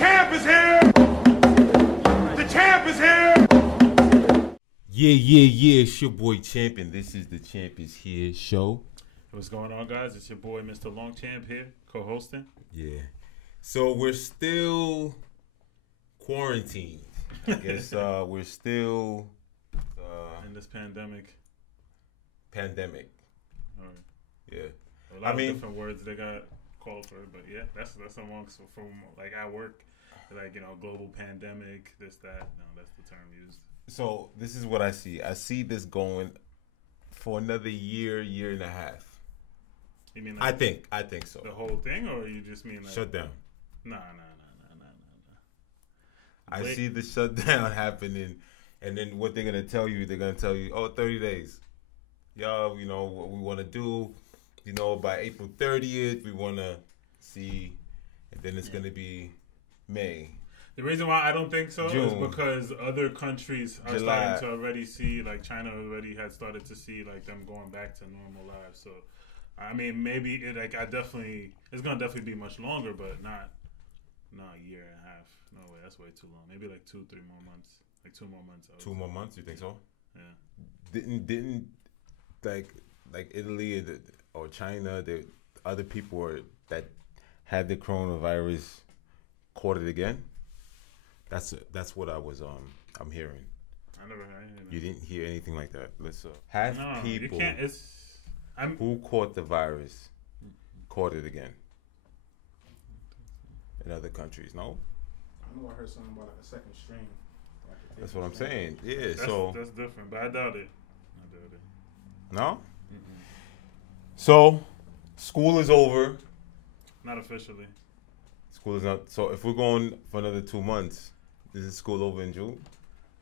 champ is here! The champ is here! Yeah, it's your boy Champion. This is the Champ is Here show. What's going on, guys? It's your boy, Mr. Longchamp here, co-hosting. Yeah. So we're still quarantined. I guess we're still in this pandemic. All right. Yeah. A lot of different words they got called for, but yeah, that's amongst from like at work, like, you know, global pandemic, this, that. No, that's the term used. So this is what I see. I see this going for another year and a half. You mean like I think so. The whole thing, or you just mean like shut down? Nah. I see the shutdown happening, and then what they're gonna tell you, oh, 30 days. Y'all, you know what we want to do. You know, by April 30th, we want to see, and then it's gonna be May. The reason why I don't think so June, is because other countries are July. starting to already see, like China already had started to see like them going back to normal lives. So, I mean, maybe it's gonna definitely be much longer, but not a year and a half. No way, that's way too long. Maybe like 2-3 more months, like 2 more months. 2 more months? You think so? Yeah. Didn't like Italy or China, the other people that had the coronavirus caught it again? That's what I was I'm hearing. I never heard anything. You didn't hear anything like that. Let's people you can't. who caught the virus caught it again in other countries. No, I know I heard something about like a second strain. that's what I'm saying. Yeah, that's different, but I doubt it. No. Mm-mm. So school is over. Not officially. School is not. So if we're going for another 2 months, is school over in June?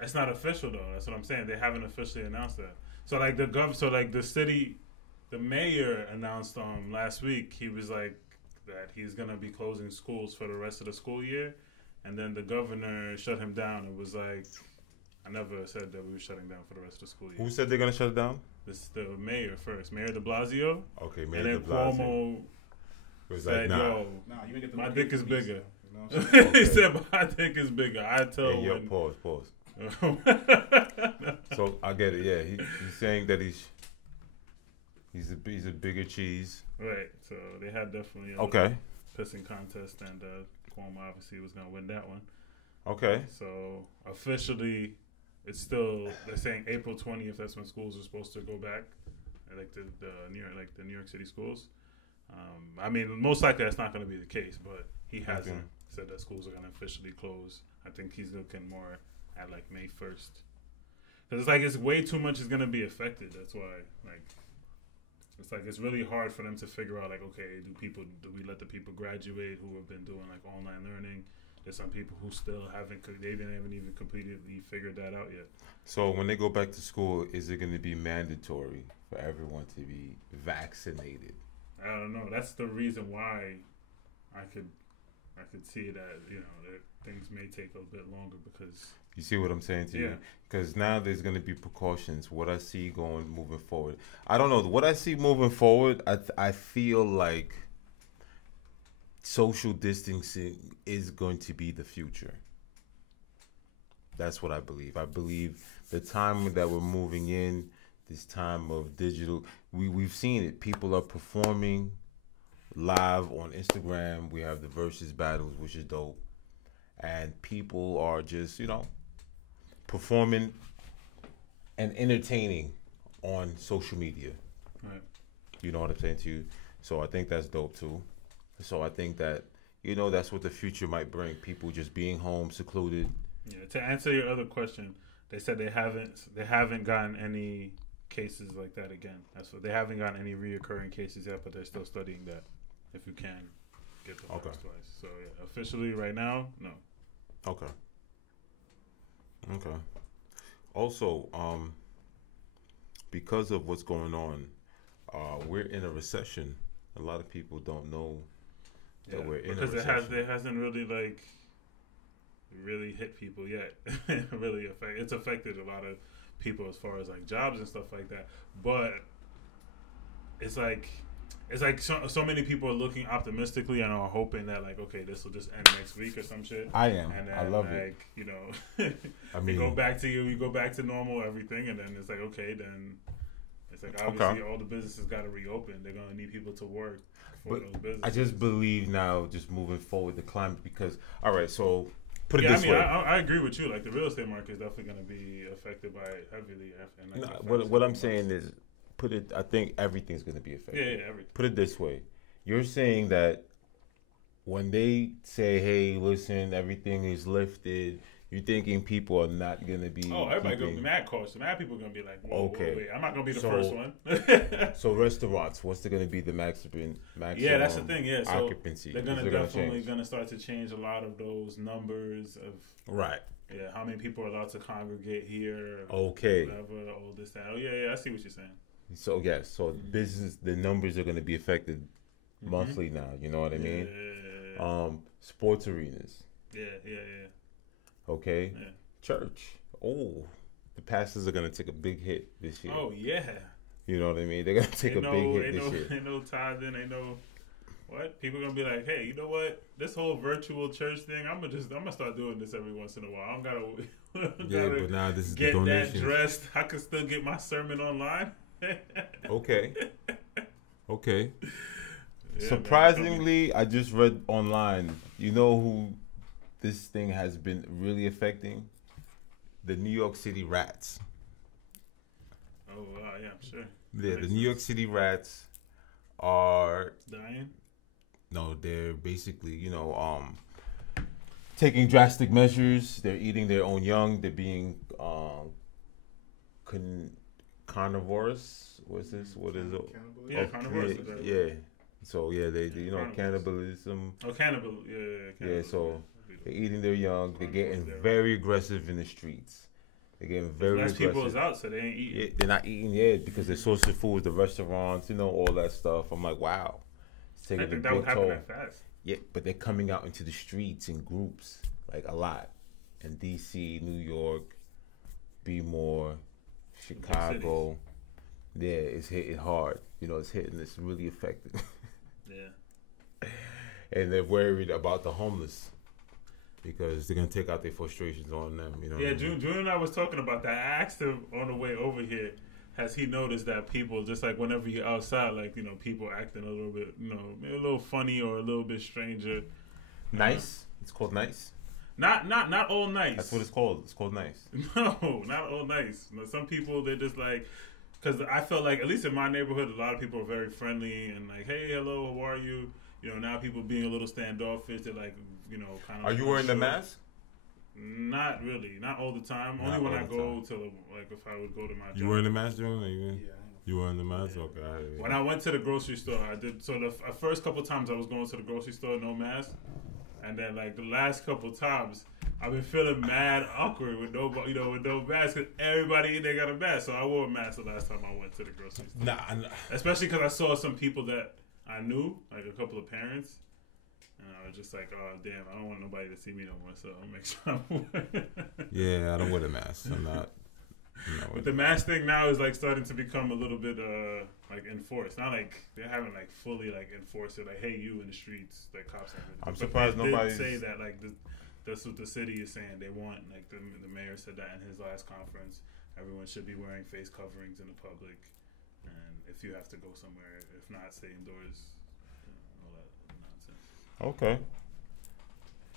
It's not official though. That's what I'm saying. They haven't officially announced that. So like the city, the mayor announced last week. He was like that he's gonna be closing schools for the rest of the school year, and then the governor shut him down. It was like, I never said that we were shutting down for the rest of the school year. Who said they're gonna shut it down? This the mayor first, Mayor De Blasio. Okay, Mayor De Blasio. And then Cuomo was said, like, "Yo, you didn't get the my dick is bigger." You know what I'm He said, "My dick is bigger." I tell hey, when. Pause. So I get it. Yeah, he's saying that he's a bigger cheese. Right. So they had definitely pissing contest, and Cuomo obviously was gonna win that one. Okay. So officially, it's still they're saying April 20th. That's when schools are supposed to go back, like the New York City schools. I mean, most likely that's not going to be the case, but he hasn't said that schools are going to officially close. I think he's looking more at like May 1st, because it's way too much is going to be affected. That's why it's really hard for them to figure out, like, okay, do we let the people graduate who have been doing like online learning? There's some people who still haven't even completely figured that out yet. So when they go back to school, is it going to be mandatory for everyone to be vaccinated? I don't know. That's the reason why I could see that, you know, that things may take a bit longer, because you see what I'm saying to you? Because now there's going to be precautions. What I see moving forward, I don't know. What I see moving forward, I feel like social distancing is going to be the future. That's what I believe. I believe the time that we're moving in, this time of digital, we've seen it. People are performing live on Instagram. We have the versus battles, which is dope. And people are just, you know, performing and entertaining on social media. Right. You know what I'm saying to you? So I think that's dope too. So I think that, you know, that's what the future might bring. People just being home, secluded. Yeah. To answer your other question, they said they haven't gotten any cases like that again. That's what they haven't gotten any reoccurring cases yet, but they're still studying that. If you can get the virus twice. So yeah, officially right now, no. Okay. Also, because of what's going on, we're in a recession. A lot of people don't know that we're in a recession. Because it hasn't really hit people yet. It's affected a lot of people as far as like jobs and stuff like that. But it's like it's like so many people are looking optimistically and are hoping that like, okay, this will just end next week or some shit. I am. And then, I love like, it. you know, I mean, you go back to normal everything, and then it's like, okay, then it's like obviously all the businesses got to reopen. They're gonna need people to work for those businesses. I just believe now, just moving forward, the climate, because all right, so put it Yeah, this way. I agree with you. Like the real estate market is definitely going to be affected by it heavily. And like, What I'm saying is, put it. I think everything's going to be affected. Yeah, everything. Put it this way: you're saying that when they say, "Hey, listen, everything is lifted," you're thinking people are not going to be. Oh, everybody going to be mad cautious. Mad people are going to be like, "Whoa, Okay. wait, I'm not going to be the So- first one." So restaurants, what's going to be the maximum? Yeah, that's the thing. Yeah, so occupancy. they're going Is to it gonna definitely change? going to start to change a lot of those numbers of Right. yeah, how many people are allowed to congregate here. Okay. Whatever, all this, that. Oh yeah, I see what you're saying. So yes, so business, the numbers are going to be affected monthly now. You know what I mean? Yeah, Sports arenas. yeah. Okay. Yeah. Church. Oh, the pastors are going to take a big hit this year. Oh yeah. You know what I mean? They're going to take a big hit this year. Ain't no tithing, ain't no what? People gonna be like, hey, you know what? This whole virtual church thing, I'm gonna start doing this every once in a while. I don't gotta, Yeah, but now this is the get that donations. dressed. I can still get my sermon online. Okay. Okay. Yeah, Surprisingly, I just read online. You know who this thing has been really affecting? The New York City Rats. man. Oh yeah, I'm sure. Yeah, the Makes New York sense. City Rats are Dying. no, they're basically, taking drastic measures. They're eating their own young. They're being carnivorous. What's this? What is it? Cannibalism. Yeah, carnivorous is right. Yeah. So yeah, they Carnivores. cannibalism. Oh, cannibal. Yeah. Yeah, so they're eating their young. They're getting Carnivores, very aggressive in the streets. They're getting very less people is aggressive. out, so they ain't eating. Yeah, they're not eating yet because they're sourcing food, the restaurants, all that stuff. I'm like, wow, it's I taking a think that would big happen toll. that fast. Yeah, but they're coming out into the streets in groups, like a lot. In DC, New York, More, Chicago. Yeah, it's hitting hard. It's hitting. It's really affecting. Yeah. And they're worried about the homeless because they're gonna take out their frustrations on them. Yeah, June and I was talking about that. I asked him on the way over here, has he noticed that people, just like whenever you're outside, like, people acting a little bit, maybe a little funny or a little bit stranger. Nice. It's called nice. Not all nice. That's what it's called. It's called nice. No, not all nice. Some people, they're just like, because I felt like, at least in my neighborhood, a lot of people are very friendly and like, hey, hello, how are you? Now people being a little standoffish. They're like, kind of. Are you wearing the mask? Not really. Not all the time. Not Only when all I the go to, like, if I would go to my job. You wearing the mask, John? Yeah. You wearing the mask? Okay. When I went to the grocery store, I did. So the first couple times I was going to the grocery store, no mask, and then like the last couple times, I've been feeling mad awkward with no, with no mask. Cause everybody in there got a mask, so I wore a mask the last time I went to the grocery store. Nah. Especially because I saw some people that I knew, like a couple of parents, and I was just like, oh damn, I don't want nobody to see me no more, so I'll make sure I'm Yeah, I don't wear the mask. I'm not. But the mask thing now is like starting to become a little bit like enforced. Not like they haven't like fully like enforced it. Like, hey, you in the streets, like cops. I'm But surprised they did nobody's say that. Like that's what the city is saying. They want, like, the mayor said that in his last conference. Everyone should be wearing face coverings in the public, and if you have to go somewhere, if not, stay indoors. All that nonsense. Okay.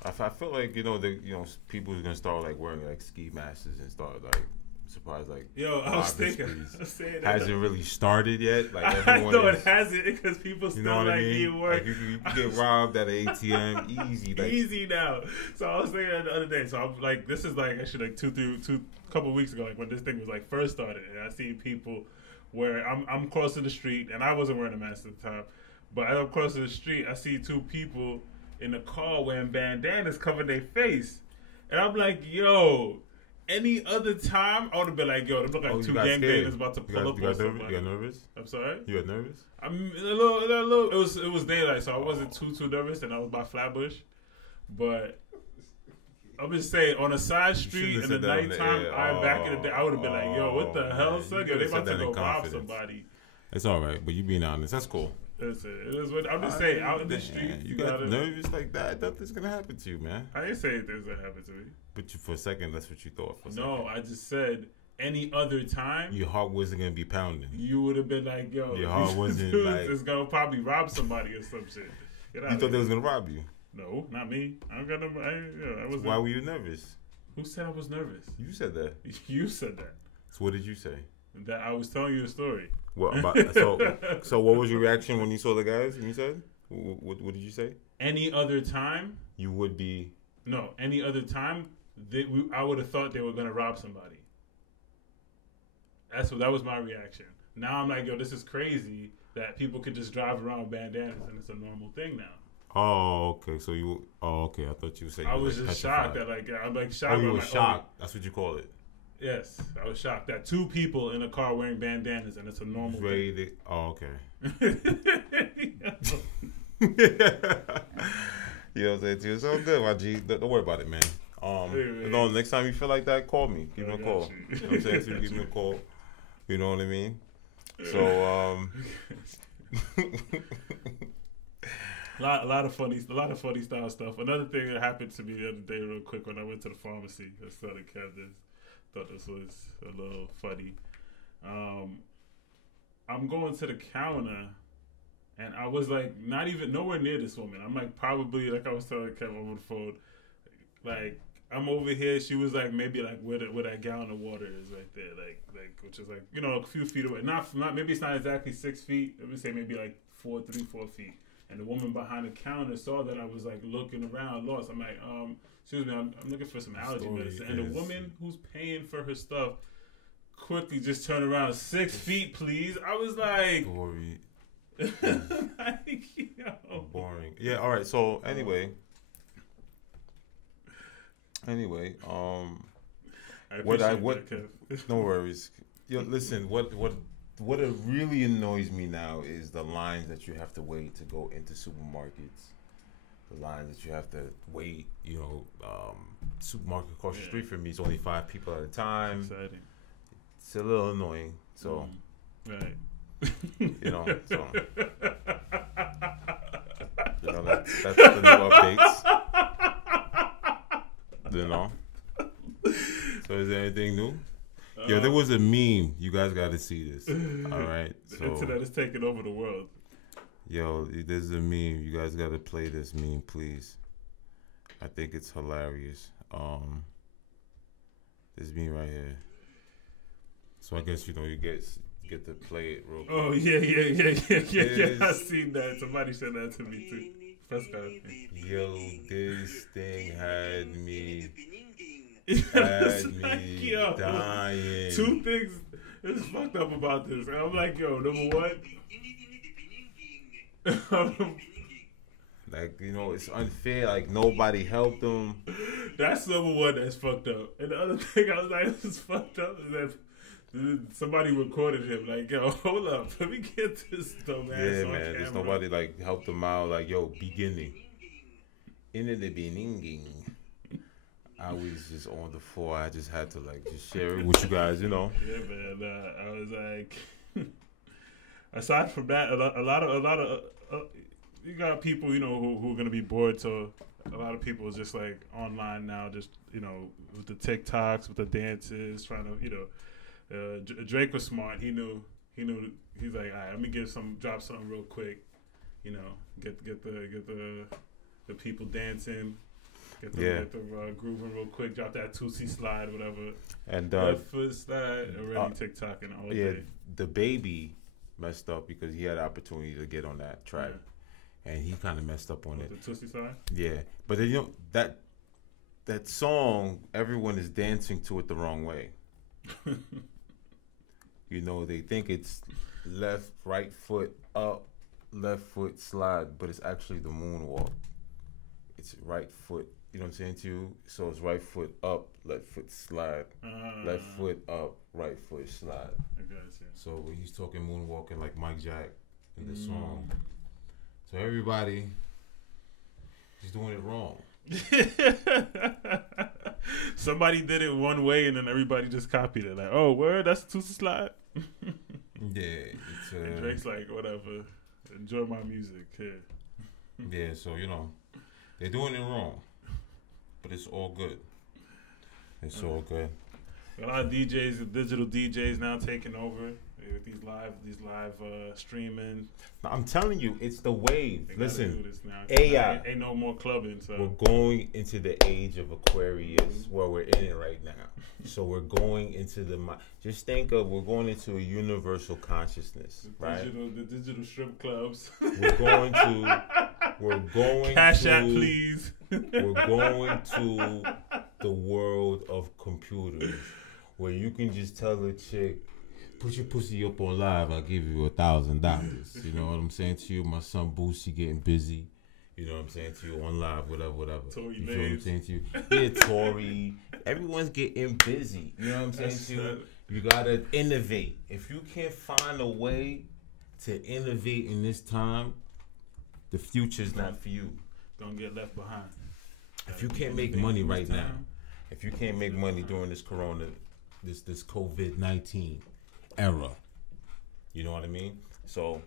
I feel like people are gonna start like wearing like ski masks and start like surprised like Yo, I was thinking, saying that. hasn't really started yet. Like I everyone know is, it hasn't because people you still know what I like mean? need work. Like you get robbed at an ATM easy. Like, Easy now. So I was thinking that the other day. So I'm like, this is like actually like couple weeks ago, like when this thing was like first started, and I seen people where I'm crossing the street, and I wasn't wearing a mask at the time, but as I'm crossing the street, I see two people in the car wearing bandanas covering their face, and I'm like, yo. Any other time, I would have been like, yo, they look like two gangbangers about to pull up on somebody. You got nervous? I'm sorry? You got nervous? I'm a little. It was daylight, so I wasn't too nervous, and I was by Flatbush. But I'm just saying, on a side street in the nighttime, back in the day, I would have been like, yo, what the hell, son? Yo, they about to go rob somebody. It's all right, but you being honest, that's cool. Listen, it is what I'm just saying. Out in the street, you got nervous like that. Nothing's gonna happen to you, man. I didn't say things that happened to me. But for a second, that's what you thought. No, I just said any other time. Your heart wasn't gonna be pounding. You would have been like, yo, your heart wasn't like. It's gonna probably rob somebody or some shit. You thought they was gonna rob you? No, not me. I got no. I was. Why were you nervous? Who said I was nervous? You said that. You said that. So what did you say? That I was telling you a story. What about, so what was your reaction when you saw the guys? And you said, what did you say? Any other time, you would be. No, any other time, I would have thought they were gonna rob somebody. That was my reaction. Now I'm like, yo, this is crazy that people could just drive around with bandanas and it's a normal thing now. Oh, okay. So you. Oh, okay. I thought you were saying. I was just shocked that I'm like shocked. Oh, you were like, shocked. Oh. That's what you call it. Yes, I was shocked that 2 people in a car wearing bandanas and it's a normal thing. Oh, okay. You know what I'm saying? It's all good, my G. Don't worry about it, man. No, next time you feel like that, call me. Give me a call. You know what I'm saying? So give me a call. You know what I mean? So, a lot of funny style stuff. Another thing that happened to me the other day, real quick, when I went to the pharmacy, I saw the cabinets. Thought this was a little funny. I'm going to the counter, and I was like, not even nowhere near this woman. I'm like, probably like I was telling Kevin over the phone, like I'm over here. She was like maybe like where that gallon of water is right there, like which is like a few feet away. Not maybe it's not exactly 6 feet. Let me say maybe like 4 feet. And the woman behind the counter saw that I was like looking around, lost. I'm like, excuse me, I'm looking for some allergy medicine. And the woman who's paying for her stuff quickly just turned around, 6 feet, please. I was like, like, yo. Boring. Yeah. All right. So anyway, no worries. Yo, listen. What really annoys me now is the lines that you have to wait to go into supermarkets. The lines that you have to wait, supermarket across the street from me is only 5 people at a time. Exciting. It's a little annoying. So, right. So that's the new updates. So is there anything new? Yo, there was a meme. You guys got to see this. All right. The internet is taking over the world. Yo, there's a meme. You guys got to play this meme, please. I think it's hilarious. This meme right here. So I guess you get to play it real quick. Oh yeah. I seen that. Somebody said that to me too. Yo, this thing had me dying. 2 things is fucked up about this. And I'm like, yo, number one, like, it's unfair. Like, nobody helped them. That's number one that's fucked up. And the other thing I was like, this is fucked up is that somebody recorded him. Like, yo, hold up. Let me get this dumb ass on man. camera. There's nobody, like, helped them out. Like, yo, beginning. In the beginning. I was just on the floor. I just had to just share it with you guys, Yeah, man. I was like, aside from that, a lot of you got people who are gonna be bored. So a lot of people is just like online now, just with the TikToks, with the dances, trying to Drake was smart. He knew. He's like, all right, let me drop something real quick. Get the people dancing. Get the grooving real quick. Drop that Tootsie slide, whatever. And left foot slide. Already TikToking all day. The baby messed up because he had the opportunity to get on that track, and he kind of messed up on it. The Tootsie slide. Yeah, but then, that song, everyone is dancing to it the wrong way. They think it's right foot up, left foot slide, but it's actually the moonwalk. It's right foot. You know what I'm saying to you? So it's right foot up, left foot slide. Left foot up, right foot slide. I got you. So he's talking moonwalking like Mike Jack in the song. So everybody, he's doing it wrong. Somebody did it one way and then everybody just copied it. Like, oh, word, that's a Tootsie slide? Yeah. And Drake's like, whatever. enjoy my music. Yeah. Yeah, so they're doing it wrong, but it's all good. It's all good. A lot of DJs, digital DJs now taking over with these live streaming. I'm telling you, it's the wave. They gotta Listen, do this now. AI. Ain't no more clubbing. So we're going into the age of Aquarius, where we're in it right now. So we're going into just think of, we're going into a universal consciousness, right? The digital strip clubs. We're going Cash to, App, please. We're going to the world of computers, where you can just tell a chick, put your pussy up on live, I'll give you $1,000. You know what I'm saying to you? My son Boosie getting busy. You know what I'm saying to you? On live, whatever. Tory You feel what I'm Lanez. saying to you? Yeah, Tory. Everyone's getting busy. You know what I'm saying to you? You gotta innovate. If you can't find a way to innovate in this time, the future's not for you. Don't get left behind. If you can't make money right now, if you can't make money during this this COVID-19 era, you know what I mean? So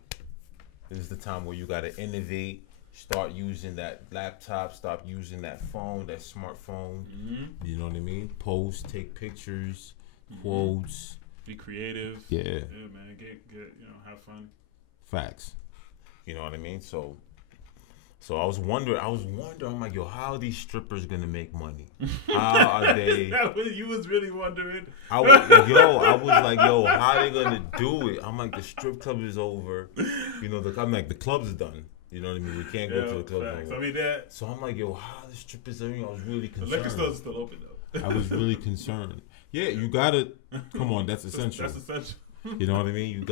this is the time where you gotta innovate. Start using that laptop. Stop using that phone, that smartphone. Mm-hmm. You know what I mean? Post, take pictures, quotes. Be creative. Yeah. Yeah, man. Get have fun. Facts. You know what I mean? So I was wondering. I'm like, yo, how are these strippers gonna make money? How are they? You was really wondering. I was like, yo, how are they gonna do it? I'm like, the strip club is over. I'm like, the club's done. You know what I mean? We can't go to the club anymore. I mean that. So I'm like, yo, how are the strippers? I was really The concerned. liquor stores are still open though. I was really concerned. Yeah, you gotta. Come on, that's essential. That's essential. You know what I mean? You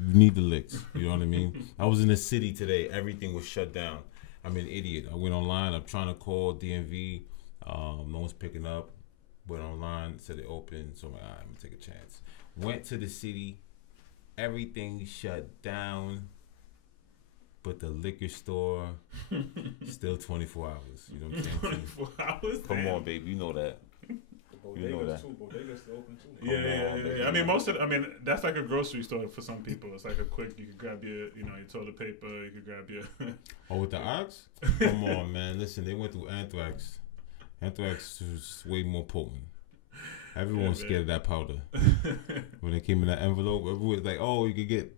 need the licks. You know what I mean? I was in the city today. Everything was shut down. I'm an idiot. I went online. I'm trying to call DMV. No one's picking up. Went online. Said it open. So I'm like, all right, I'm going to take a chance. Went to the city. Everything shut down. But the liquor store, still 24 hours. You know what I'm saying? 24 hours. Come damn. on, baby. You know that. You know that. Bodegas still open too. Yeah. I mean, that's like a grocery store for some people. It's like a quick. You could grab your toilet paper. You could grab your. Oh, with the ox? Come on, man. Listen, they went through anthrax. Anthrax was way more potent. Everyone was scared of that powder. When it came in that envelope, everyone was like, oh, you could get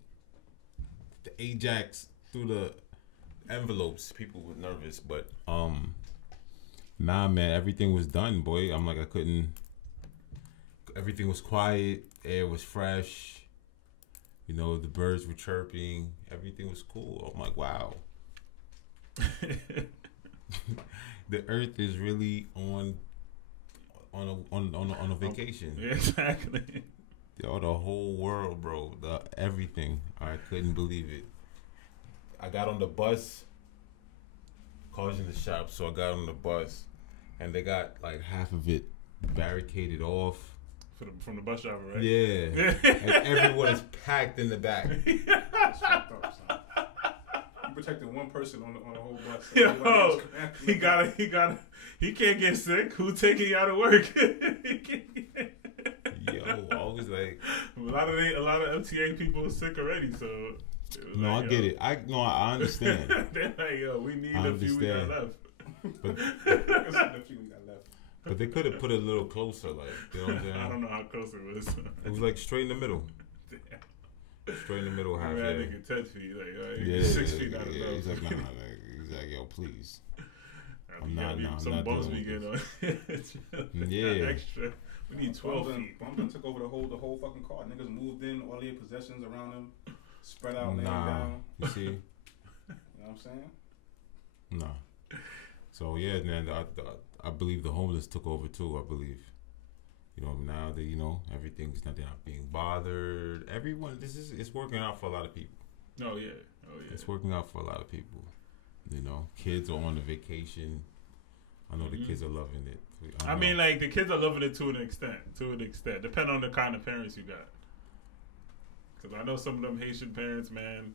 the Ajax through the envelopes. People were nervous, but nah, man, everything was done, boy. I'm like, I couldn't. Everything was quiet. Air was fresh. The birds were chirping. Everything was cool. I'm like, wow. The earth is really on a vacation. Yeah, exactly. Yo, the whole world, bro. Everything. I couldn't believe it. I got on the bus. Cars in the shop, so I got on the bus, and they got like half of it barricaded off. From the bus driver, right? Yeah. And everyone is packed in the back. It's fucked up, son. You protected one person on the whole bus. Yo, he can't get sick. Who taking you out of work? Yo, I was like, a lot of MTA people are sick already, so. No, I get it. I understand. They're like, yo, we need I a few we got understand. left. But they could have put it a little closer, like, you know what I'm saying? I don't know how close it was. It was like straight in the middle. Straight in the middle, half. I Yeah, think 10 feet, like, yeah, 6 feet out of yeah. love. He's like, nah, he's like, yo, please. I'm Some not bumps dealing we get with on. Yeah. Extra. We need 12 feet. Bumpton took over the whole fucking car. Niggas moved in, all their possessions around them, spread out, laying Nah, down. you see? You know what I'm saying? Nah. So yeah, man, I believe the homeless took over too. I believe, now that everything's not, they're not being bothered. Everyone, it's working out for a lot of people. Oh yeah. It's working out for a lot of people. Kids are on a vacation. I know the kids are loving it. I mean, like, the kids are loving it to an extent. Depending on the kind of parents you got. Because I know some of them Haitian parents, man.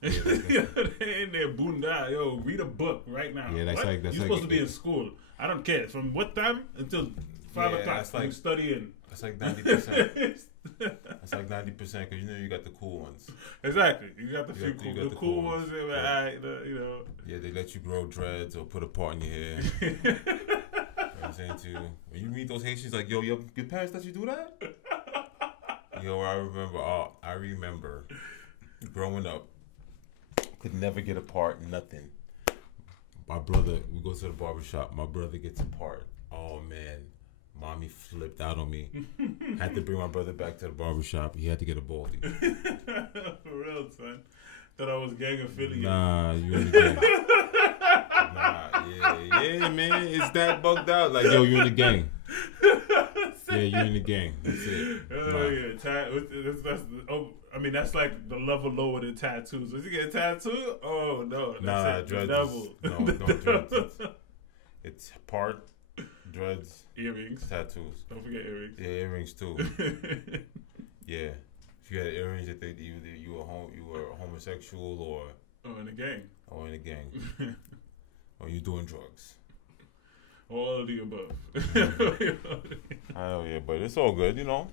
They in there bunda, yo, read a book right now. Yeah, You're supposed to be in school. I don't care. From what time until 5 o'clock? That's like, you studying. That's like 90%. That's like 90% because you know you got the cool ones. Exactly. You got the You few got the cool cool ones. ones. You know. Yeah, they let you grow dreads or put a part in your hair. You know what I'm saying to you? When you meet those Haitians, like, yo, your parents let you do that? Yo, I remember growing up, could never get a part, nothing. My brother, we go to the barbershop, my brother gets a part. Oh, man. Mommy flipped out on me. Had to bring my brother back to the barbershop. He had to get a baldy. For real, son. Thought I was gang affiliated. Nah, you in the gang. Nah, yeah, man. It's that bugged out. Like, yo, you in the gang. Yeah, you in the gang. That's it. Oh, yeah. That's like the level lower than tattoos. Once you get a tattoo, oh, no. That's it. Dreads. Double. No, dreads. It's part, dreads, Earrings. tattoos. Don't forget earrings. Yeah, earrings too. Yeah. If you had earrings, they think either you were homosexual Oh, in the gang. or in a gang. Or you doing drugs. All of the above. Oh yeah, but it's all good, you know.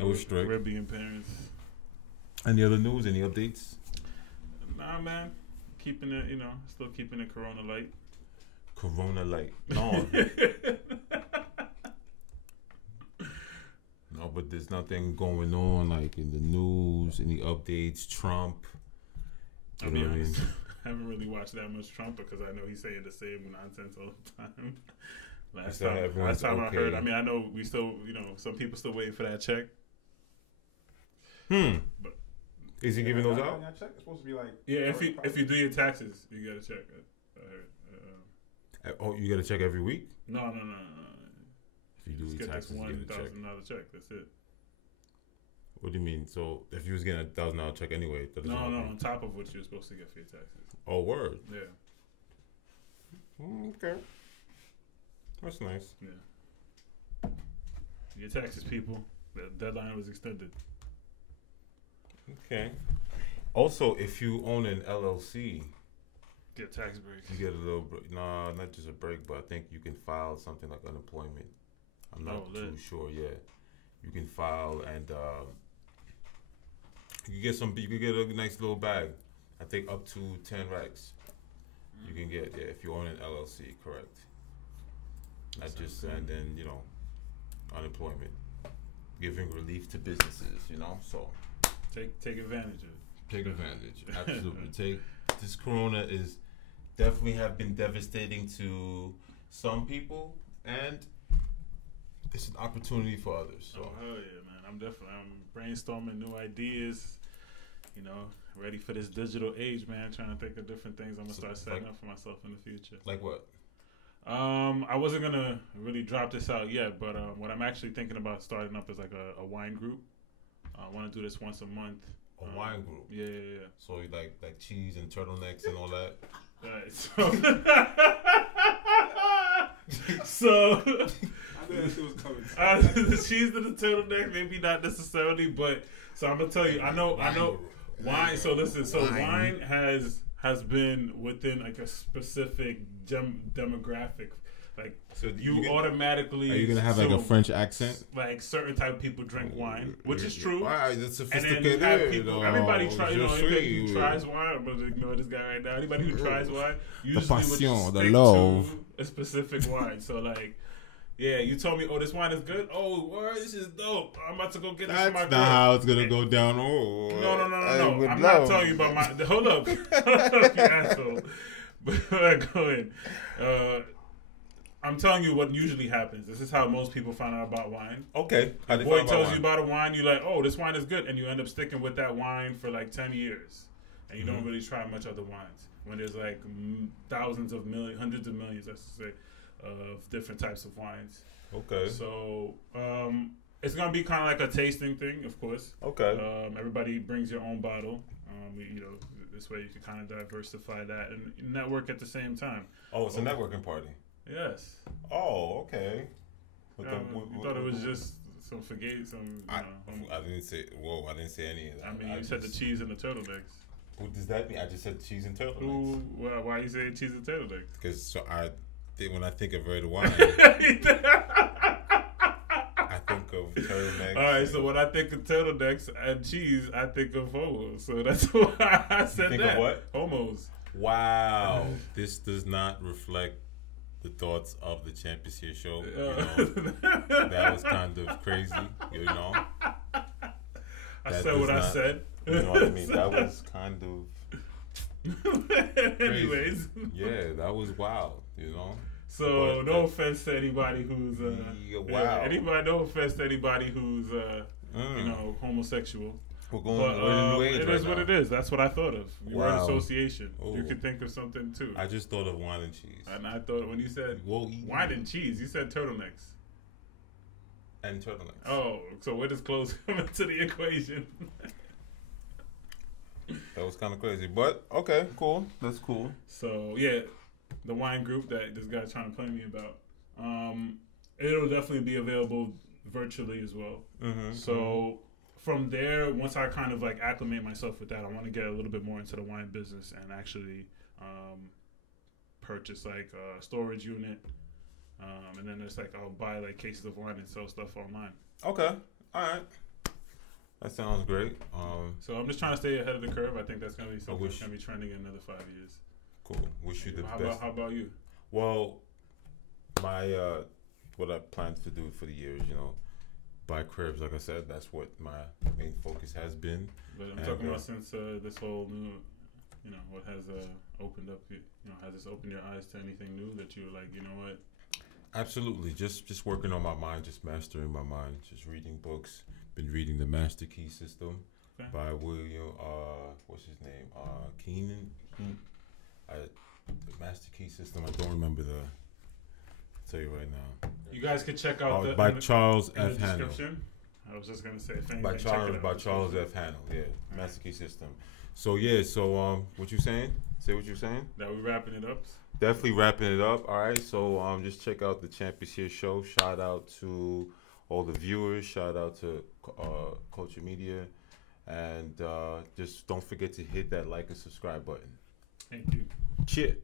It was strict. Caribbean parents. Any other news? Any updates? Nah, man. Keeping it, still keeping it Corona light. Corona light. No. No, but there's nothing going on like in the news, any updates, Trump. I mean, I haven't really watched that much Trump because I know he's saying the same nonsense all the time. Last time I heard, I know we still, some people still waiting for that check. But is he giving those out? That check? It's supposed to be like if you do your taxes, you get a check. I heard. Oh, you get a check every week? No. If you do Just your get taxes, this you get a check. $1,000 check. That's it. What do you mean? So if you was getting $1,000 check anyway, No, on top of what you're supposed to get for your taxes. Oh, word. Yeah. Okay. That's nice. Yeah. Your taxes, people. The deadline was extended. Okay. Also, if you own an LLC, Get tax breaks. you get a little not just a break, but I think you can file something like unemployment. I'm not too sure. Yeah, you can file and you can get a nice little bag. I think up to 10 racks. You can get if you own an LLC, correct? Not just and then unemployment, giving relief to businesses. So take advantage of it. take advantage. Absolutely, this Corona is definitely have been devastating to some people, and it's an opportunity for others. So. Oh hell yeah, man! I'm brainstorming new ideas. Ready for this digital age, man. Trying to think of different things I'm gonna start setting up for myself in the future. Like what? I wasn't gonna really drop this out yet, but what I'm actually thinking about starting up is like a wine group. I want to do this once a month. A wine group. Yeah. So you like cheese and turtlenecks and all that. So I knew that shit was coming. the cheese and the turtleneck, maybe not necessarily, but so I'm gonna tell you, I know wine. So listen, wine has been within like a specific demographic. Like so you automatically. Are you gonna have like a French accent? Like certain type of people drink wine, which is true. Wow, that's and sophisticated. then you have people. Everybody tries. Anybody who sweet. tries wine. I'm gonna ignore this guy right now. Anybody who tries wine usually passion, would the stick love. to a specific wine. So like. Yeah, you told me, this wine is good. Oh, word, this is dope. I'm about to go get this for my That's girl. not how it's gonna go down. Oh, No. I'm not telling you about my. Hold up, you asshole. But go ahead. I'm telling you what usually happens. This is how most people find out about wine. Okay. Boy tells you about a wine, you're like, this wine is good, and you end up sticking with that wine for like 10 years, and you don't really try much other wines. When there's like thousands of millions, hundreds of millions, let's say. Of different types of wines. Okay. So it's gonna be kind of like a tasting thing, of course. Okay. Everybody brings your own bottle. This way you can kind of diversify that and network at the same time. Oh, it's a networking party. Yes. Oh, okay. You thought it was just some I didn't say. Whoa, I didn't say any of that. I mean, you said the cheese and the turtlenecks. What does that mean? I just said cheese and turtlenecks. Why you say cheese and turtlenecks? Because when I think of red wine, I think of turtlenecks. All right, so when I think of turtlenecks and cheese, I think of homos. So that's why I said think that. of what? Homos. Wow, this does not reflect the thoughts of the Champ is Here show. You know, that was kind of crazy. You know, I That said what I does not- said. you know what I mean. That was kind of Anyways, yeah, that was wild. You know. so But no that- offense to anybody who's Yeah, wow. anybody. No offense to anybody who's you know, homosexual. We're going. But we're in a new age it right is what now. it is. That's what I thought of. You were an Wow. association. Oh. You could think of something too. I just thought of wine and cheese. And I thought when you said Well, wine and cheese, you said turtlenecks. and turtlenecks. Oh, so where does clothes come into the equation? That was kind of crazy, but okay, cool. That's cool. So yeah, the wine group that this guy's trying to play me about. It'll definitely be available virtually as well. Mm-hmm. So from there, once I kind of like acclimate myself with that, I want to get a little bit more into the wine business and actually purchase like a storage unit. And then it's like I'll buy like cases of wine and sell stuff online. Okay, all right. That sounds great. So I'm just trying to stay ahead of the curve. I think that's gonna be something wish- that's gonna be trending in another 5 years. Cool. Wish you the How best. about you? Well, my what I plan to do for the year is, you know, buy cribs. Like I said, that's what my main focus has been. But I'm And, talking about since this whole new, you know, what has opened up, you know, has this opened your eyes to anything new that you were like, you know what? Absolutely, just working on my mind, just mastering my mind, just reading books. Been reading the Master Key System Okay. by William. What's his name? Keenan. The Master Key System. I don't remember the. I'll tell you right now. You guys could check out By in the, Charles in the F. Hannell. description. I was just gonna say, if By anything, check it out. Charles F. Hannell. Yeah, Master Key System. So yeah, what you saying? Say what you saying. That we wrapping it up. Definitely wrapping it up. All right, so just check out the Champ is Here show. Shout out to all the viewers. Shout out to Culture Media, and just don't forget to hit that like and subscribe button. Thank you. Cheers.